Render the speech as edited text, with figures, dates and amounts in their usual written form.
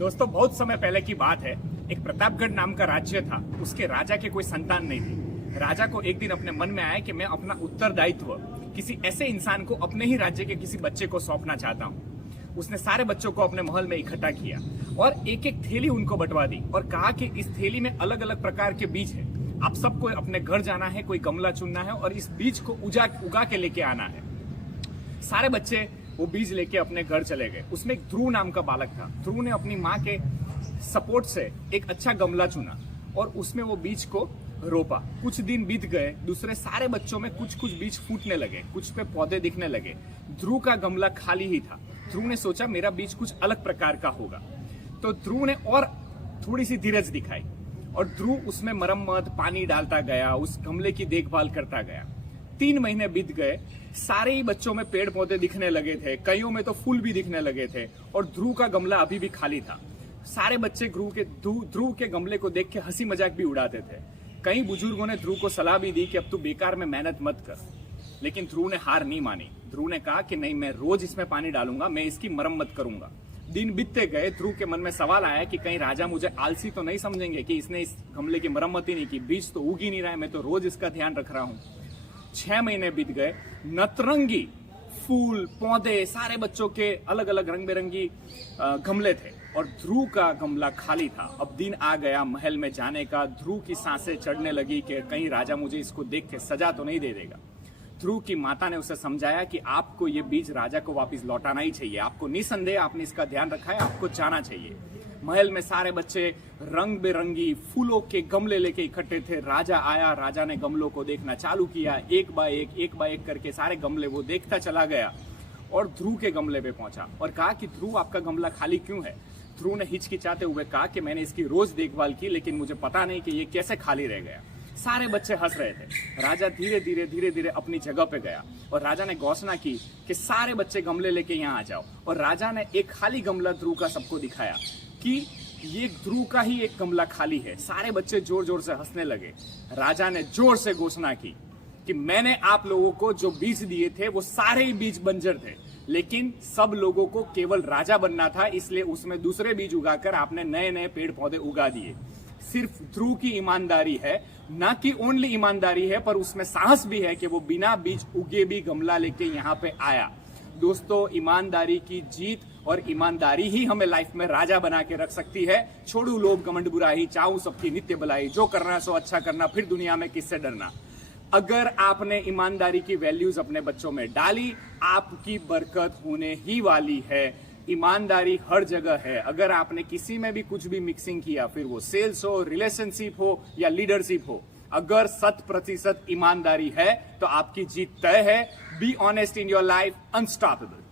दोस्तों, बहुत समय पहले की बात है। एक प्रतापगढ़ नाम का राज्य था। उसके राजा के कोई संतान नहीं थी। राजा को एक दिन अपने मन में आया कि मैं अपना उत्तरदायित्व किसी ऐसे इंसान को अपने ही राज्य के किसी बच्चे को सौंपना चाहता हूँ। उसने सारे बच्चों को अपने महल में इकट्ठा किया और एक एक थैली उनको बंटवा दी और कहा कि इस थैली में अलग अलग प्रकार के बीज है। आप सबको अपने घर जाना है, कोई गमला चुनना है और इस बीज को उगा के लेके आना है। सारे बच्चे वो बीज लेके अपने घर चले गए। उसमें एक ध्रुव नाम का बालक था। ध्रुव ने अपनी माँ के सपोर्ट से एक अच्छा गमला चुना और उसमें वो बीज को रोपा। कुछ दिन बीत गए, दूसरे सारे बच्चों में कुछ कुछ बीज फूटने लगे, कुछ पे पौधे दिखने लगे। ध्रुव का गमला खाली ही था। ध्रुव ने सोचा मेरा बीज कुछ अलग प्रकार का होगा, तो ध्रुव ने और थोड़ी सी धीरज दिखाई और ध्रुव उसमें मरम्मत, पानी डालता गया, उस गमले की देखभाल करता गया। 3 महीने बीत गए। सारे ही बच्चों में पेड़ पौधे दिखने लगे थे, कईयों में तो फूल भी दिखने लगे थे और ध्रुव का गमला अभी भी खाली था। सारे बच्चे ध्रुव के गमले को देख के हंसी मजाक भी उड़ाते थे। कई बुजुर्गों ने ध्रुव को सलाह भी दी कि अब तू बेकार में मेहनत मत कर, लेकिन ध्रुव ने हार नहीं मानी। ध्रुव ने कहा कि नहीं, मैं रोज इसमें पानी डालूंगा, मैं इसकी मरम्मत करूंगा। दिन बीतते गए। ध्रुव के मन में सवाल आया कि कहीं राजा मुझे आलसी तो नहीं समझेंगे कि इसने इस गमले की मरम्मत ही नहीं की, बीज तो उग ही नहीं रहा है, मैं तो रोज इसका ध्यान रख रहा हूं। 6 महीने बीत गए। नतरंगी फूल पौधे, सारे बच्चों के अलग अलग रंग बिरंगी गमले थे और ध्रुव का गमला खाली था। अब दिन आ गया महल में जाने का। ध्रुव की सांसें चढ़ने लगी कि कहीं राजा मुझे इसको देख के सजा तो नहीं दे देगा। ध्रुव की माता ने उसे समझाया कि आपको ये बीज राजा को वापस लौटाना ही चाहिए। आपको निसंदेह आपने इसका ध्यान रखा है, आपको जाना चाहिए। महल में सारे बच्चे रंग बिरंगी फूलों के गमले लेके इकट्ठे थे। राजा आया, राजा ने गमलों को देखना चालू किया। एक बाय एक करके सारे गमले वो देखता चला गया और ध्रुव के गमले पे पहुंचा और कहा कि ध्रुव, आपका गमला खाली क्यों है? ध्रुव ने हिचकिचाते हुए कहा कि मैंने इसकी रोज देखभाल की, लेकिन मुझे पता नहीं कि ये कैसे खाली रह गया। सारे बच्चे हंस रहे थे। राजा धीरे धीरे अपनी जगह पे गया और राजा ने घोषणा की कि सारे बच्चे गमले लेके यहाँ आ जाओ। और राजा ने एक खाली गमला ध्रुव का सबको दिखाया कि ये ध्रुव का ही एक गमला खाली है। सारे बच्चे जोर जोर से हंसने लगे। राजा ने जोर से घोषणा की कि मैंने आप लोगों को जो बीज दिए थे वो सारे ही बीज बंजर थे, लेकिन सब लोगों को केवल राजा बनना था, इसलिए उसमें दूसरे बीज उगाकर आपने नए नए पेड़ पौधे उगा दिए। सिर्फ ध्रुव की ईमानदारी है, ना कि ओनली ईमानदारी है, पर उसमें साहस भी है कि वो बिना बीज उगे भी गमला लेके यहाँ पे आया। दोस्तों, ईमानदारी की जीत और ईमानदारी ही हमें लाइफ में राजा बना के रख सकती है। छोड़ू लोभ घमंड बुराई, चाहूं सबकी नित्य भलाई, जो करना सो अच्छा करना, फिर दुनिया में किससे डरना। अगर आपने ईमानदारी की वैल्यूज अपने बच्चों में डाली, आपकी बरकत होने ही वाली है। ईमानदारी हर जगह है। अगर आपने किसी में भी कुछ भी मिक्सिंग किया, फिर वो सेल्स हो, रिलेशनशिप हो या लीडरशिप हो, अगर 100% ईमानदारी है तो आपकी जीत तय है। Be honest in your life, unstoppable.